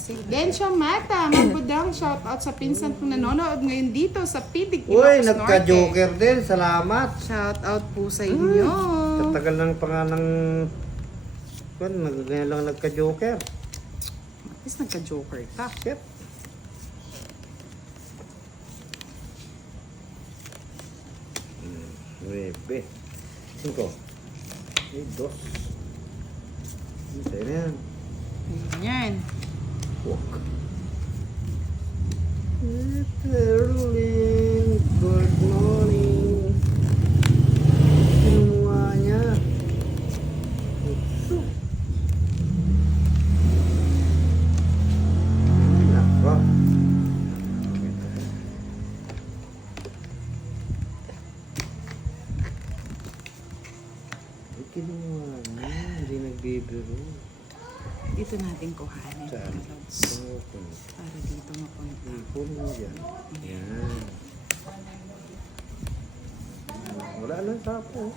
kasi. Densyo Mata, Mabudang, shout out sa pinsan kong nanonood ngayon dito sa Pidig, Uy, Ilocos Norte. nagka-joker din. Salamat. Shout out po sa inyo. Tatagal lang pa nga ng... Ngayon lang nagka-joker. At least nagka-joker ka. Yep. Nuebe. 5. Ay, 2. Hintay na yan. Ayan. Walk. Caroline, good morning. Kinuha niya. Utso. Ay, nako. Ay, kinuha niya. Hindi nagbibiro. Dito natin kuhanin. Saan? mga lods. Para dito mapunta. Ipon mo dyan. Yan. Wala lang tapo.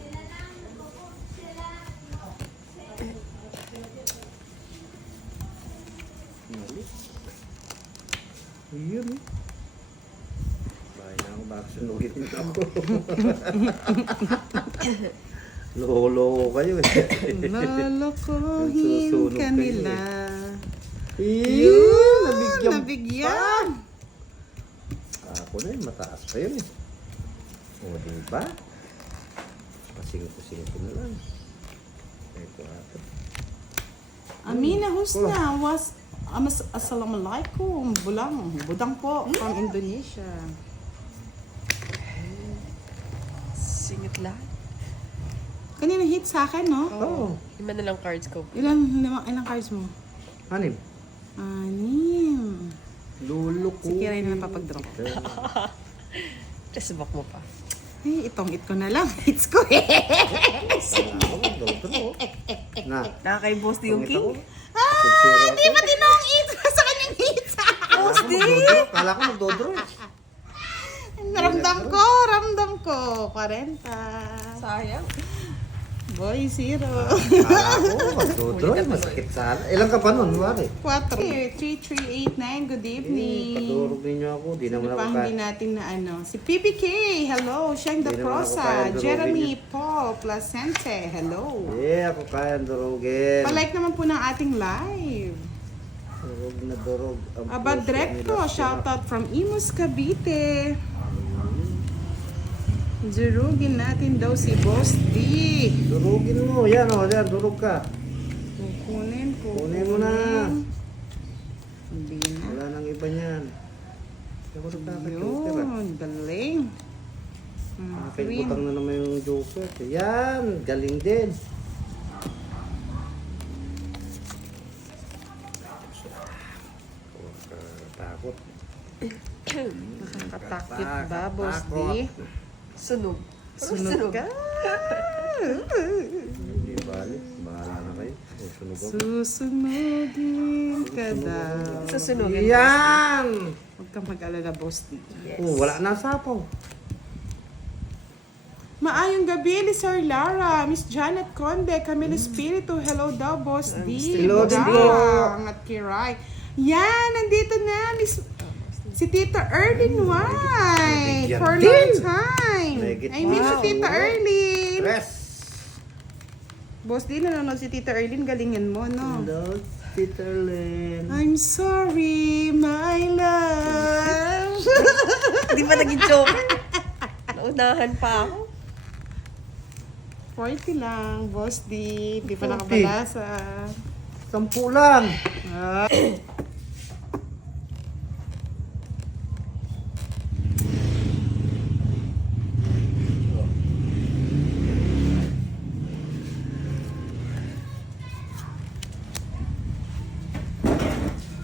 Mali. Yun. Bahay na ako, baka sunugin na ako. Lolo kayo eh. Lolokohin Susunog ka kayo nila. Yun! Nabigyan Nabigyan. Ako na yun, mataas pa yun eh. O, diba? Pasing-pasing na lang. Ito ato. Amina Husna was Assalamualaikum. Budang po from Indonesia. Singit lahat. Kanina hit sa akin, no? Oo. Lima na lang cards ko. Ilang cards mo? Hanim. 6. Lulo ko. Si Kira na napapag-drop. Tapos back mo pa. Ay, itong hit ko na lang. Hits ko eh. Na. Nakakay boss yung king. Di ba tinong hit sa kanyang hits? Kala ko magdodro. Ramdam ko. 40. Sayang. Boy, 0. Kala ko magdodro. Masakit sana. Ilang ka pa nun, wari? 4. 3389, good evening. Paturog ninyo ako. Di naman Sino ako pa hindi natin na ano? Si PPK, hello. Sheng the Hindi naman ako Prosa. kaya durugin Jeremy Paul Placente, hello. Yeah, ako kaya durugin. Palike naman po ng ating live. Durog na durog. Ang puso Abadrecto, nila. shoutout from Imus, Cavite. Durugin natin daw si Boss D. Durugin mo. Yan o. Yan, durog ka. Kukunin. Kunin mo na. Hindi na. Wala nang iba niyan. Ako nagkaka-joker ah. Yun, galing. Queen. Butang na naman yung joker. Yan, galing din. Takot. Nakakatakot ba, Boss D? Sunog. Sunod ka. Hindi balik. Bahala na kayo. Susunog ako. Susunodin ka daw. Susunugin. Yan! Huwag kang mag-alala, Boss D. Yes. Oh, wala na sapaw. Maayong gabi, Sir Lara, Miss Janet Conde, Camille Espiritu, hello daw, Boss D. Hello din po. Budang at Kiray. Yan, nandito na, Miss... Si Tita Erlyn White. Nabigyan For a din. long time. Nagit I miss si pa. Tita Erlyn. Press! Boss D, nanonood si Tita Erlyn, galingin mo, no? Hello, Peter Lynn. I'm sorry, my love. Di ba naging joke? Naunahan pa ako. 40 lang, Boss D. Di pa 40. nakabalasa. 10 lang. Ah.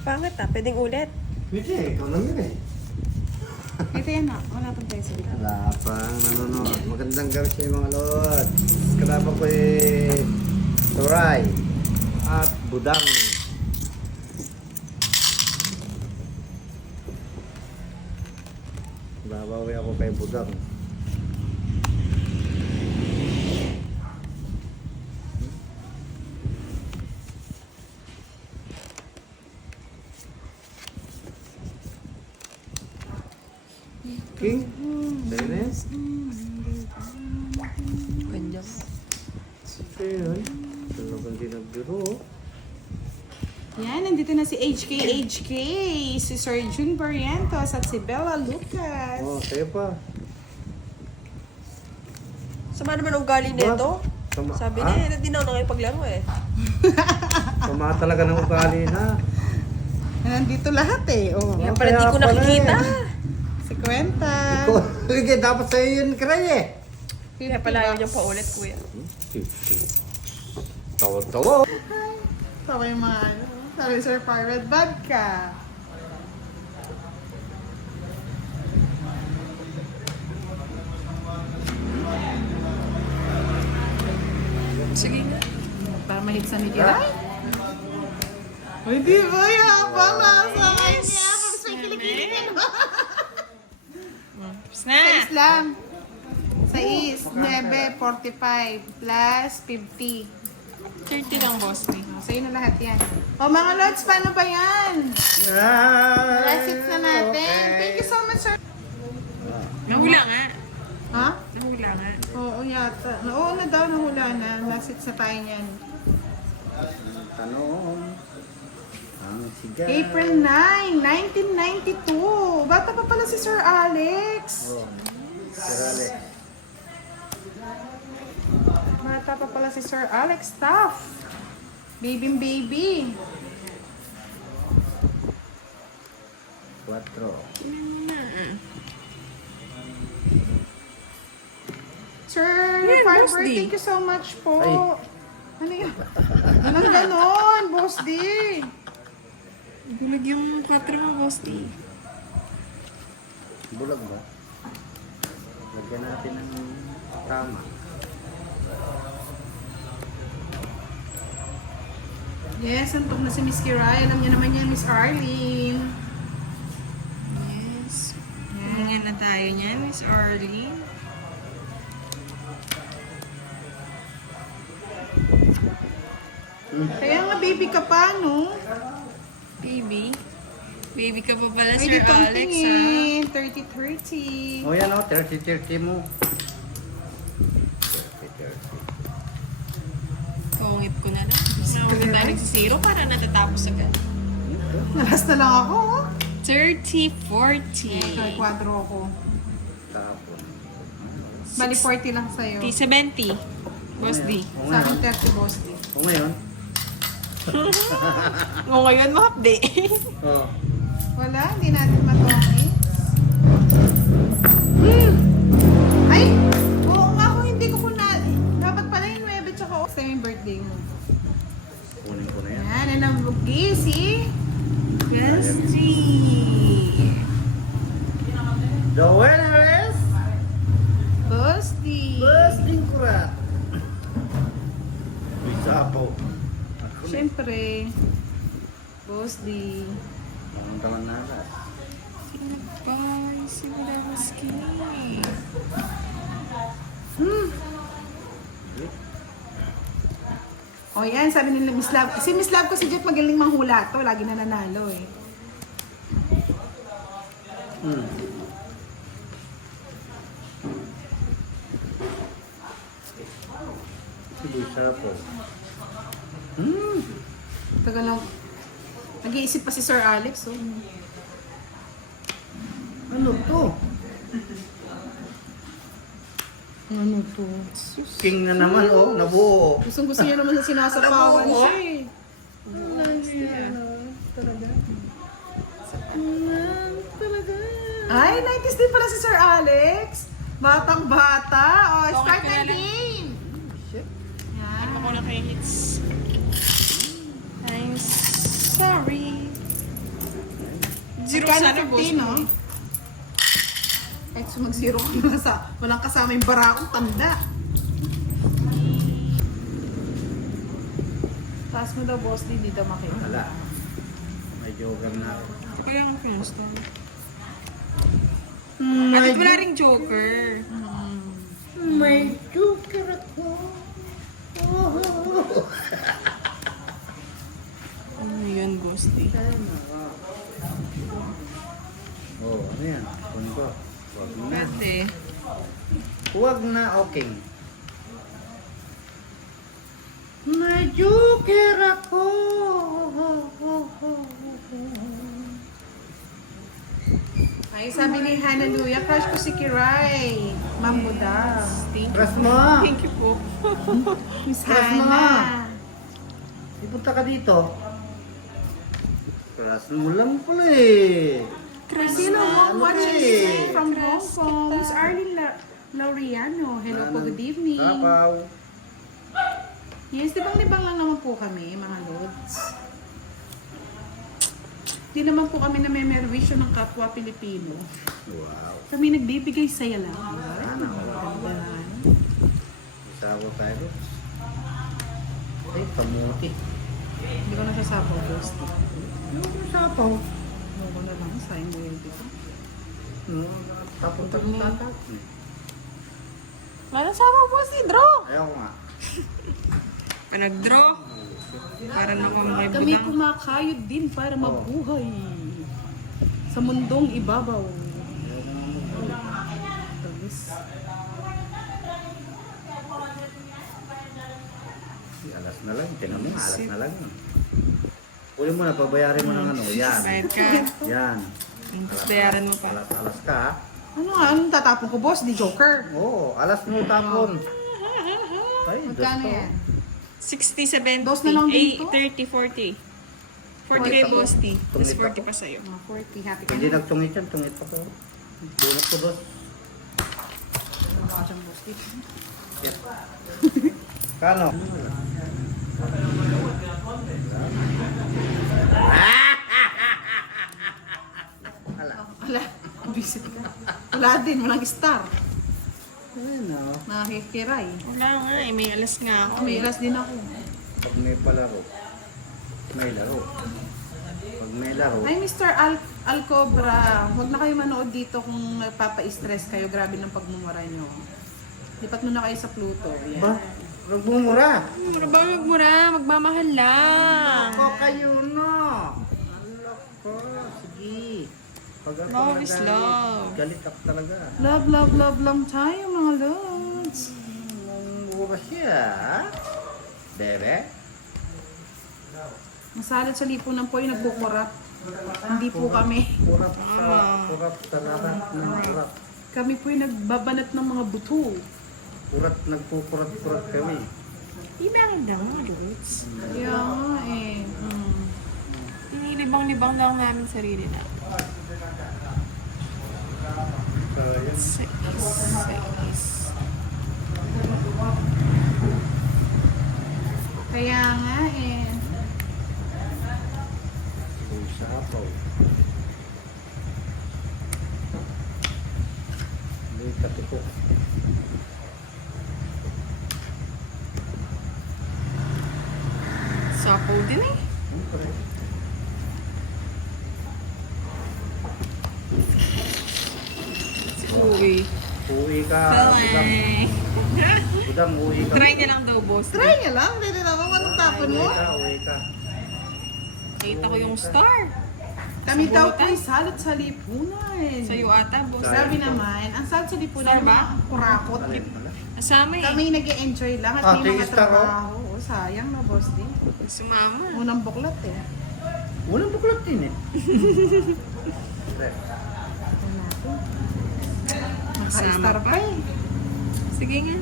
Pangat ah, pwedeng ulit. Hindi, ikaw lang yun eh. Ito yan na. Wala pang tayo sa bita. Wala pang nanonood. Magandang gabi sa inyo mga lord. Kasama ko eh Toray at Budang. Babawi ako kay Budang. King? Dennis? Ganyan. Ayun. Talagang di nagbiro. Yan, nandito na si HK, si Sir June Barrientos at si Bella Lucas. Oh, sa'yo pa. Sama naman ang ugali nito. Sama, Sabi ha? niya, hindi na ako nakipaglaro eh. Sama talaga ng ugali na. Nandito lahat eh. Oh. Kaya pala di ko nakikita. Si Kwenta. Ikaw, dapat sa'yo yun, Kray eh. Kaya pala ayaw niyang paulit, kuya. Tawa-tawa. Sabi yung mga ano. Sabi Sir Pirate, bad ka. Sige nga. Para mahit sa Mikiray. Hindi ba yabang nasa kanya? Tapos may kilikilin mo. Sais lang. 6, 9, 45 plus 50. 30 lang, boss. Sa'yo na lahat yan. O mga lods, paano ba yan? Last hits na natin. Thank you so much, sir. Nahula nga. Ha? Nahula nga. Oo, yata. Oo na daw, nahula na. Last hits na tayo niyan. Tanong. Ang sigaw. April 9, 1992. Bata pa pala si Sir Alex. Oh, Sir Alex. Bata pa pala si Sir Alex Taff. Baby. 4. Sir Yan, Fiber, Boss D. thank you so much po. Ay. Ano yun? Anong ganon, Boss D? Bulag yung 4 mo, boss. Bulag ba? Lagyan natin ng tama. Yes, antok na si Miss Kiray. Alam niya naman yan, Miss Arlene. Yes. Tumingin na tayo niyan, Miss Arlene. Kaya nga, baby ka pa, no? Baby. Baby ka pa pala, Ay, Sir dito ang Alex, ha? tingin. 30-30. O yan o, 30-30 mo. 30-30. Kungit ko na lang. Nahuwi tayo nagsisiro para natatapos agad. Nalas na lang ako, oh. 30-40. Kaya kwadro ko. Tapon. Bali 40 lang sa'yo. 70. Boss D. O Sa akin ngayon. 30, Boss D. O ngayon. O ngayon, mahapde. O. Wala, hindi natin matongis. Ay! Oo nga, kung hindi ko po na... Dapat pala yung 9 tsaka o. Sa yung birthday mo. Kunin ko na yan. Yan, and ang see? Yes, G. The winner is... Boss D. Bus Lingkurat. Isapo. Siyempre. Boss D. Ang taman na ka. Sino ba? Sino ba mas skinny? O yan, sabi nila Miss Love. Si Miss Love kasi Jet magaling manghula to. Lagi na nanalo eh. Isapo. Tagal lang. Nag-iisip pa si Sir Alex. Oh. Ano to? Ano to? King na naman oh, nabuo. Gustong gusto niya naman sa sinasapawan Nabuo. siya eh. Ay, 90s din pala si Sir Alex. Batang bata. Oh, start Okay ka na na lang. game. Ano Yan. ko na kay hits? I'm sorry. Zero Magkano sana, boss. 15, no? Kahit sumag-zero ka na sa walang kasama yung barakong tanda. Taas mo daw, boss, hindi daw makita. Wala. May joker na. Kaya ang kumusta? May Bakit wala ring joker? May joker ako. Ano yun, Ghosty? Oh, ano yan? Kunin ko. Huwag na. Pwede. Huwag na, okay. May joker ako. Ay, sabi ni Hallelujah, crush ko si Kiray. Mambo daw. Press mo. Thank you po. Miss Crush mo. Hannah. Ipunta ka dito. Press mo lang pala eh. Sino mo Ano watching eh? from Hong Kong? Miss Arlene Laureano. Hello po, good evening. Sapaw. Yes, libang-libang lang naman po kami, mga lods. Di naman po kami na may merwisyo ng kapwa Pilipino. Wow. Kami nagbibigay saya lang. Sana all. Isawa tayo. Ay, kamuti. Hindi ko nasasapaw, boss. Ano yung sapaw? Ano ko na lang, sayang mo yun dito. Tapos tatap. Wala sapaw, boss, draw! Ayaw ko nga. Nag-draw. Para naman may Kami budang. kumakayod din para mabuhay. Sa mundong ibabaw. Tapos, Alas na lang. Tinan mo nga, alas na lang. Uli mo na, pabayarin mo ng ano. Yan. Bayad ka. Yan. Tapos bayaran mo pa. Alas ka ha. ano nga, anong tatapon ko, boss? Di joker. Oo, alas mo tapon. Ay, Magkano gusto. yan? 60, 70. Dos na lang din to? 30, 40. 40 kay Boss T. Tapos Tungit 40 ako. pa sa'yo. Mga 40, happy ka Hindi na. nagtungit yan, tungit pa ko. Bunot ko dos. Ano ka dyan, boss? Yes. Kano? Wala, visit ka. Wala din, walang star. Ano? Nakikiray. Wala nga eh. May alas nga ako. May iras din ako. Pag may palaro, may laro. Pag may laro, Ay, Mr. Alcobra, huwag na kayo manood dito kung nagpapa-stress kayo. Grabe ng pagmumura nyo. Lipat mo na kayo sa Pluto. Yan. ba? Nagbumura. Mura ba magmura? Magmamahal lang. Ako kayo no. Ano ko? Sige. Pag ako Love is nagalit, love. galit ako talaga. Love, love, love lang tayo, mga lods. Mura siya. Bebe? Masalit sa lipunan po yung nagkukurap. Hindi po kami. Kurap sa lahat ng kurap. Kami po yung nagbabanat ng mga buto. Nagkukurat-kurat kami. Di meron daw, Lods. Kaya nga eh. Nilibang-libang lang namin sarili na. Sais. Kaya nga eh. Usapaw. May katukok. Sapo din eh. Si Uwi. Uwi ka. Budang. Budang, uwi ka. Try niya lang daw, boss. Try niya lang. Pwede naman anong tapon mo. Uwi ka. Kita ko yung star. Kami daw po ay salot sa lipunan. Sa'yo ata, boss. Sabi naman, ang salot sa lipunan Star ba? mga kurakot. Alin pala? Asama eh. Kami nag-e-enjoy lang at Ah, may mga sige, star, oh. trabaho. Sayang na, boss din. Sumama. Unang buklat eh. Walang buklat din eh. Naka-star pa eh. Sige nga.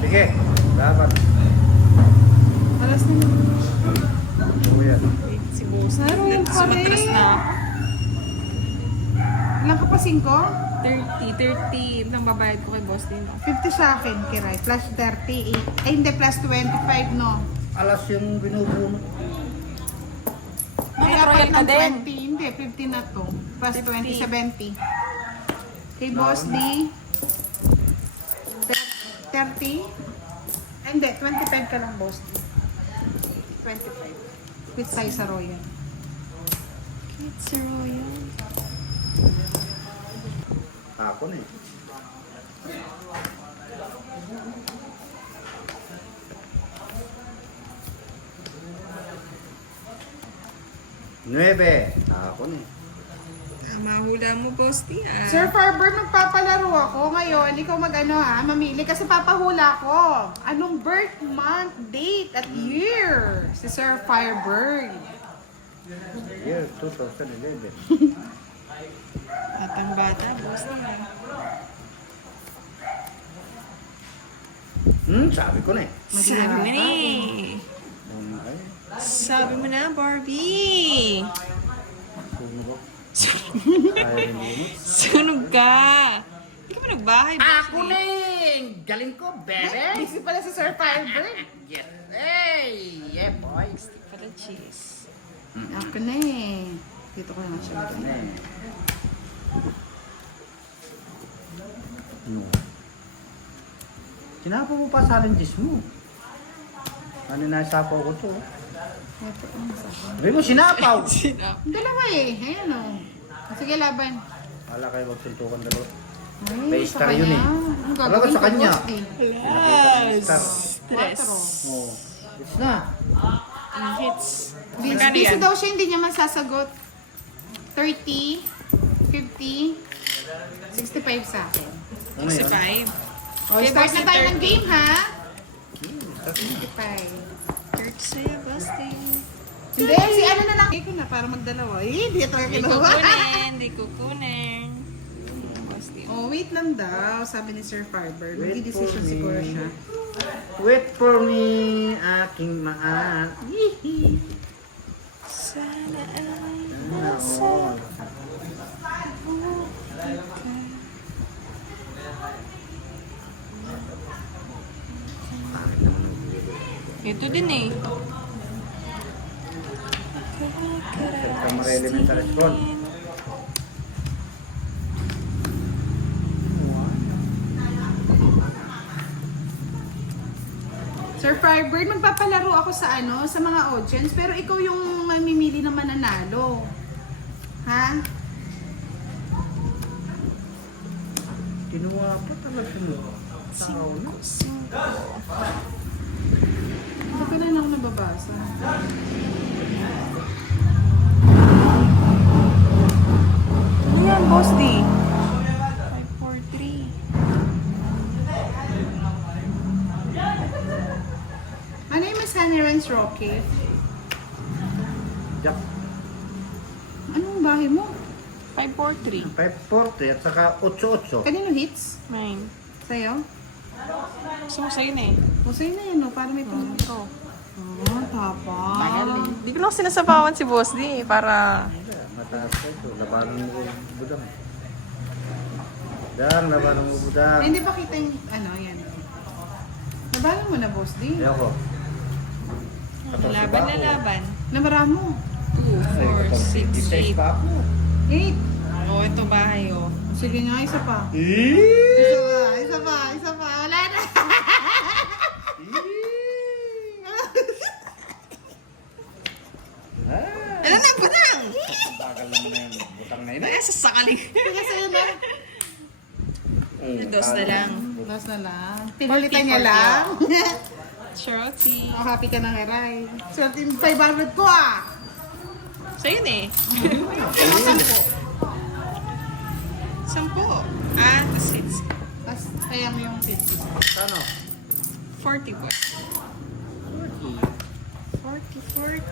Sige, dapat. Alas na naman. Uwi. Wait, si boss. Naroon pa Sumatras rin. na. Ilan ka pa, 5? 30 nang babayad ko kay boss din. 50 sa akin, Kiray. Plus 30. Ay, hindi. Plus 25, no? Alas yung binubunot. Ay, Bakit royal apat ka ng din? 20. Hindi, 50 na to. Plus 20, 50. 70. Kay Boss D, 30. Ay, hindi. 25 ka lang, Boss D. 25. Quit tayo sa Royal. It's a royal. Ako na eh. Nuebe. Ako na eh. Mahula mo, Bosti, ah. Sir Farber, magpapalaro ako ngayon. Ikaw mag-ano ha, mamili kasi papahula ko. Anong birth month, date, at year? Si Sir Firebird. Year 2011. Batang bata, Bosti, ah. Sabi ko na eh. Sabi mo na eh. Ay, Sabi mo na, Barbie. sunog ako. Ayaw rin lumot. Sunog ka. Hindi ka ba nagbahay, Bosti? Ako na eh! Galing ko, bebe! Busy pala si Sir Firebird. Yes! Hey! Yeah, boys! Pala cheese. Ako na eh. Dito ko naman siya. Ano eh? Ano? Sinapo mo pa sa challenges mo. Ano na sapaw ko to? Ito ang sabi. Sabi mo, sinapaw! Sinap. Dalawa eh. Ayan o. Sige, laban. Wala kayo magsuntukan dalawa. Ay, May sa star yun kanya. eh. Ang Talaga gagawin sa ko, kanya. Boss, eh. Yes. Stress. Oo. It's na. Ang hits. Busy, Magkano busy yan? daw siya, hindi niya masasagot. 30, 50, 65 sa akin. Ano yan? 65. O, start na tayo ng 30. game, ha? Start na. 65. 30 sa'yo, Bosti. Hindi, si ano na lang. Ko na para magdalawa. Eh, hindi tayo Di kinuha. kukunin. Di kukunin. Bosti. Oh, wait lang daw, sabi ni Sir Farber. Wait Magdi-decision for me. siguro siya. Wait for me, aking maan. Sana ay Oo. ito din eh. Sa mga elementary school. Sir Firebird, magpapalaro ako sa ano, sa mga audience, pero ikaw yung mamimili na mananalo. Ha? Kinuha pa talaga mo. Tao na. Hindi ko na lang nababasa. Ano yan, Bosti? 543. Ano yung Miss Honey Rance Rocky? Jack. Anong bahay mo? 543. 540 at saka 88. Kanino hits? Mine. Sa'yo? Gusto mo sa'yo na eh. O sa'yo na yun, no? Para may pang... Ito. Oh, tapang. Hindi ko lang sinasabawan si Bosti eh, para... Mataas ka ito. Labanan mo yung budang. Budang, labanan mo budang. Hindi pa kita yung, ano, yan. Nabalan mo na, boss, di? Kaya ko. Laban na laban. Nabaran mo. 2, 4, 6, 8. pa ako. 8. Oh, ito bahay oh. Sige nga, isa pa. Isa pa, isa pa, isa pa. Wala na. Ano na, butang? Bagal naman na yung butang na yun. Kaya sasakaling. Sige sa'yo na. Dos na lang. Last na lang. Pinulitan niya lang. Shorty. Oh, happy ka na nga, Ray. Swerte yung 500 ko, ah. Sa'yo na eh. Saan po? 10. Ah, tas hits. Tapos, kaya mo yung 50. Sano? 40 po. 40.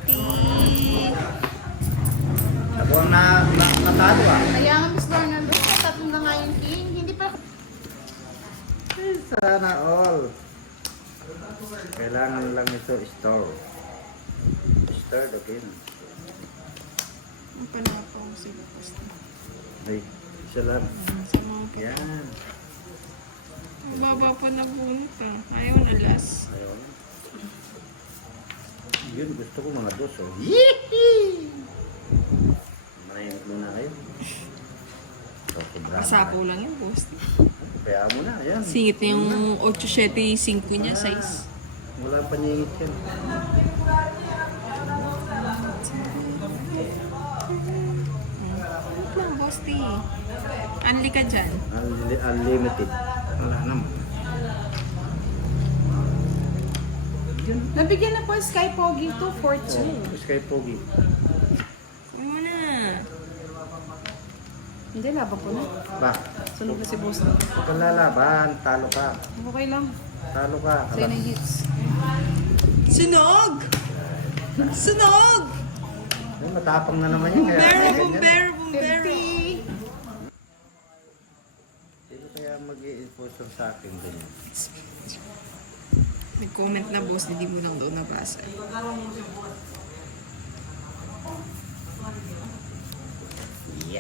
Ako ang natalo ah. Kaya nga, Miss Lorna, tatlo na nga yung king. Hindi pa... Sana all. Kailangan lang ito store. Store again. Ang pala po ako sila post. Ay, isa lang. Sa mga po. Yan. Ang baba pa na bunot ah. Ayaw na last. Ayun. Yun, gusto ko mga dos oh. Manahimik muna kayo. So, sobrang. Kasapaw lang yung post. Kaya mo na, yan. Singit na yung 875 niya size. Wala pa niyingit yan. Wait lang, Bosti. Anli ka dyan. Unlimited. Wala naman. Nabigyan na po Sky Pogi 242. Sky Pogi. Ano mo na? Hindi, laban ko na. Ba? Sunog na si boss. Huwag kang lalaban. Talo ka. Okay lang. Talo ka. Sa'yo na yung hits. Sunog! Sunog! Ay, matapang na naman yan. Kaya, Bumbero, ganyan. bumbero, bumbero. 50. Sino kaya mag-i-sponsor sa akin ganyan? Nag-comment na boss, hindi mo lang doon nabasa.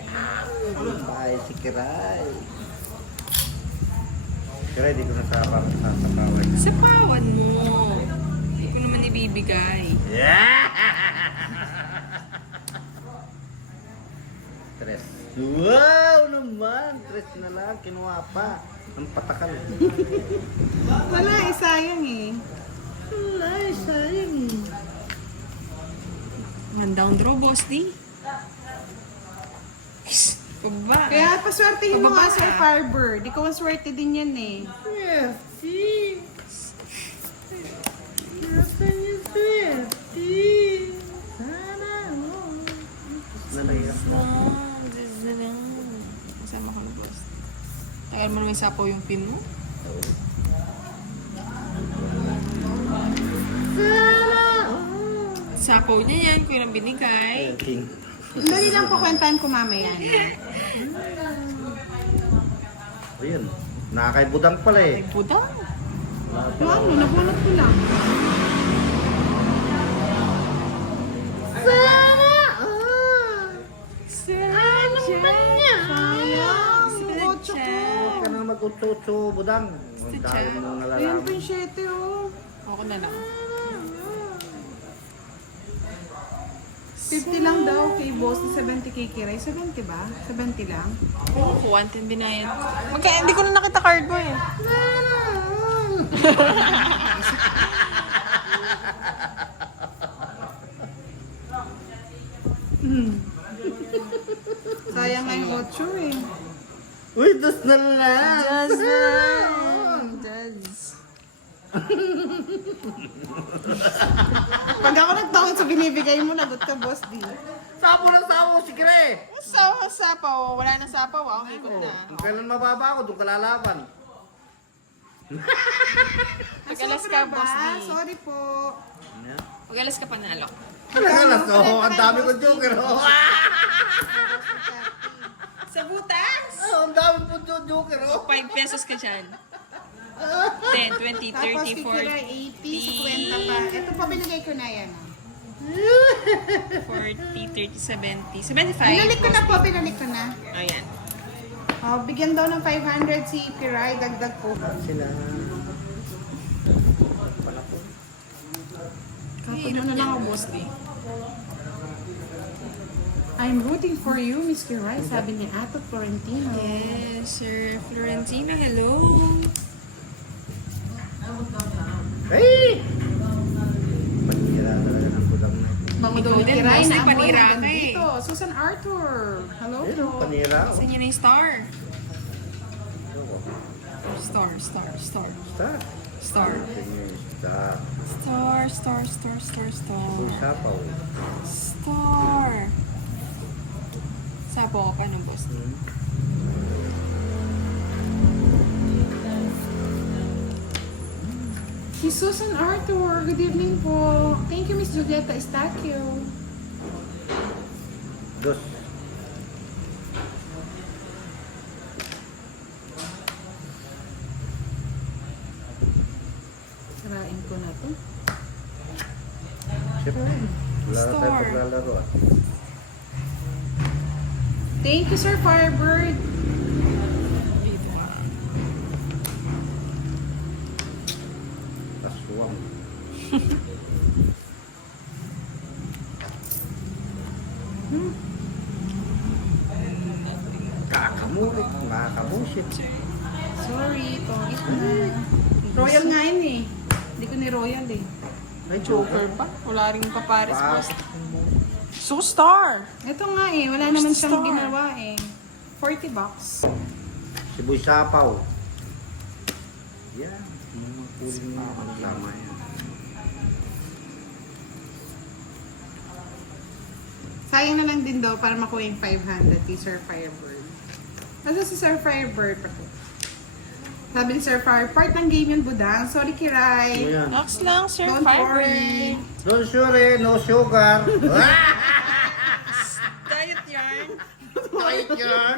Bye, si Kiray. Kiray, di ko nasasapawan. Sapawan mo. Hindi ko naman ibibigay. Tres. Wow naman! Tres na lang. Kinuha pa. Ang patakal. Wala eh, sayang eh. Wala, sayang. Handang draw, boss, di. Pababa. Kaya paswertehin mo nga, Pababa. Sir Firebird. Ikaw ang swerte din yan eh. Yes, see? Sana mo. Nalayak na. Kasama ko na, boss. Tagal mo naman sapaw yung pin mo. Sapaw niya yan, kung yung binigay. King. Dali lang po kwentaan ko mamaya. Ayun. Nakakaibudang pala eh. Ay, puta. Ano, nabunot ko lang. Sayang, kotso ko. Huwag ka nang mag-utso-utso, budang. Ang dami mong Ayan nalalaman. pa yung 7 oh. Ako na lang. 50 lang daw kay boss, 70 kay Kiray. 70 ba? 70 lang? Oo, kuwantin binayad ko. Hindi ko na nakita card mo eh. Sayang nga yung 8 eh. Uy, dos na lang! Pag ako nagtawag sa binibigay mo, lagot ka boss di. Sapo ng sapo, si Kire! Sapaw. Wala na sapaw. Ako ikot na. Kung kailan mababa ako, doon ka lalaban. Pag-alas ka, Sobra boss ba? di. Sorry po. Pag-alas ka panalo. Alas, oh, ang dami kong joker, oh. Sa butas! Oh, ang dami po joker, oh. 5 pesos ka dyan. 10, 20, 30, Tapos kay 40, Kiray 80, 50 pa. Ito pa binigay ko na yan. 40, 30, 70, 75. Binalik ko na po, binalik ko na. Ayan. Oh, bigyan daw ng 500 si Kiray, dagdag po. Sila. Pala po. Kapag na lang ako, boss di. I'm rooting for you, Miss Kiray, sabi ni Ato Florentino. Yes, Sir Florentino, hello. Hey! Panira talaga ng budang na. Bango daw ni Ikaw din, Kiray boss, na ay amoy panira hanggang ka eh. dito. Susan Arthur, hello Ayun, po. oh, panira. Oh. Saan yun na yung star? Oh, Star, star, star. Star. Star. Star. Star, star, star, star, star. Uy, sapaw. Star. Sapo ka no, boss. Si Susan Arthur, good evening po. Thank you, Miss Julieta Estacio. Dos. Sarain ko na to. Siyempre. Wala na Star. tayong paglalaro ah. Thank you, Sir Firebird. Dito ka. Aswang. Kakamurit. Kakamusit. Sorry, pangit na. Royal nga yun eh. Hindi ko ni Royal eh. Ay, Joker pa? Wala rin papares, Wow. boss. So, star. Ito nga eh, wala naman siyang Star. ginawa eh. 40 bucks. Sibuy sapaw. Yan. Mga kuling mo. Tama yan. Sayang na lang din daw para makuha yung 500 kay Sir Firebird. Kasi si Sir Firebird pa to. Sabi ni Sir Fire, part ng game yun, Budang. Sorry, Kiray. Ayan. Next lang, Sir Don't worry. Firebird. Don't worry, no sugar. Diet yarn. Diet yan.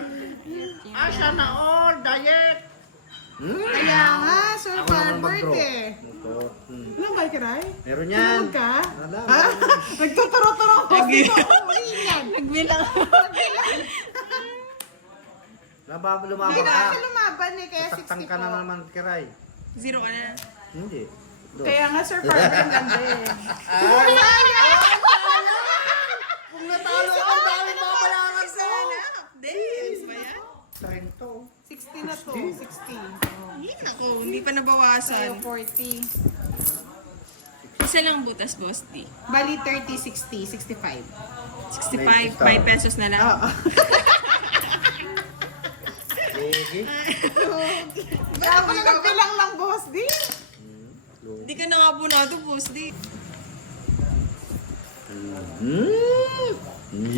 Asa na all, diet. Kaya nga, Sir Ako naman Firebird mag-draw. eh. Ito. Ano ba, Kiray? Meron yan. Tulog ka? Wala. Ha? Nagtuturo-turo ko. Dito, yan. Nagbilang. Lumaban Hindi na ka. siya lumaban eh, kaya 60 Saktan ka po. na naman, Kiray. 0 ka na. Hindi. Doon. Kaya nga, Sir Firebird, ang ganda eh. Kung natalo ka, ang dami babayaran ko. Days ba yan? Sakin to. 60 na to, 60. Oh. Ako, hindi pa nabawasan. Tayo 40. Isa lang butas, boss. D. Bali 30, 60, 65. 65, 5 pesos na lang. Oo. Sige. Ako na nagbilang ng boss, di? Hindi ka na nga po nato, boss. D.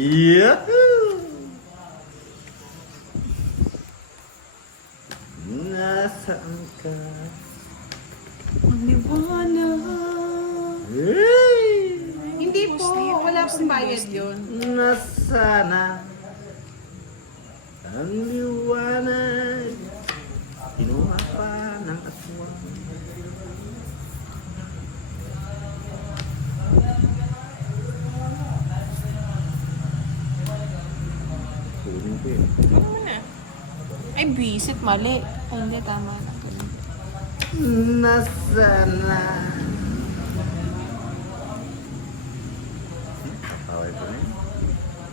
Yahoo! Nasaan ka? Ang liwanag. Hey! Hindi po, wala pong bayad yun. Nasana ang liwanag, kinuha pa ng aswang. Kunin ko yun. Ano mo na? Ay, bisit, mali. Ay, hindi, tama na. Nasana. Kapaway ko na yun.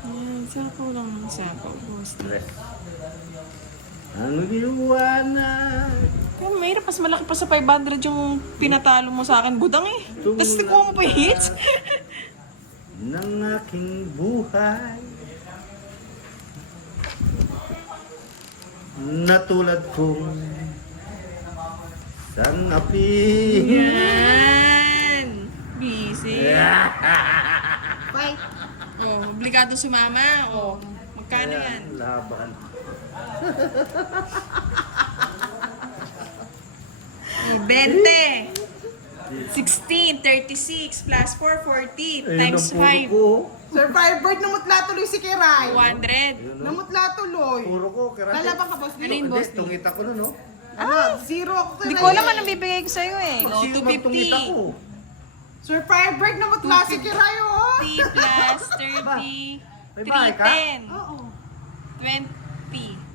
Ayan, sapaw lang ng sapaw, boss. D. Stress. Ang liwanag. Kaya mahirap, mas malaki pa sa 500 yung pinatalo mo sa akin, budang eh. Tapos nakuha mo pa yung hits. Ng aking buhay, natulad kong sangapi. Yan! Busy. Bye. Oh, obligado sumama. Oh, magkano yan? Laban. Oh, 20. 16, 36, plus 4, 40, times 5. Sir Firebird, namutla tuloy si Kiray. 200. Namutla tuloy. Puro ko, kira. Lalaban ka, boss. Ano yun, boss? Tungit ako nun, no? Ano? Zero ako Kiray. Hindi ko alam anong bibigay ko sa'yo eh. Oh, Sino magtungit 250. ako? Sir Firebird, namutla si Kiray, oh. 50 plus 30, May bahay ka? 310, Oo. 20,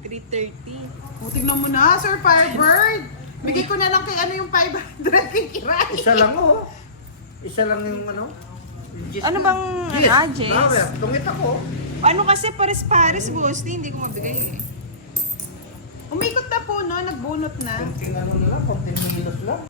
330. O, tingnan mo na, Sir Firebird. Bigay ko na lang kay ano yung 500 kay Kiray. Isa lang, oh. Isa lang yung ano. Ano bang, Jess? Power, tungit ako. Ano kasi pares-pares, boss? Hindi ko mabigay eh. Umikot na po, no? Nagbunot na. Konting ano na lang, konting minus lang.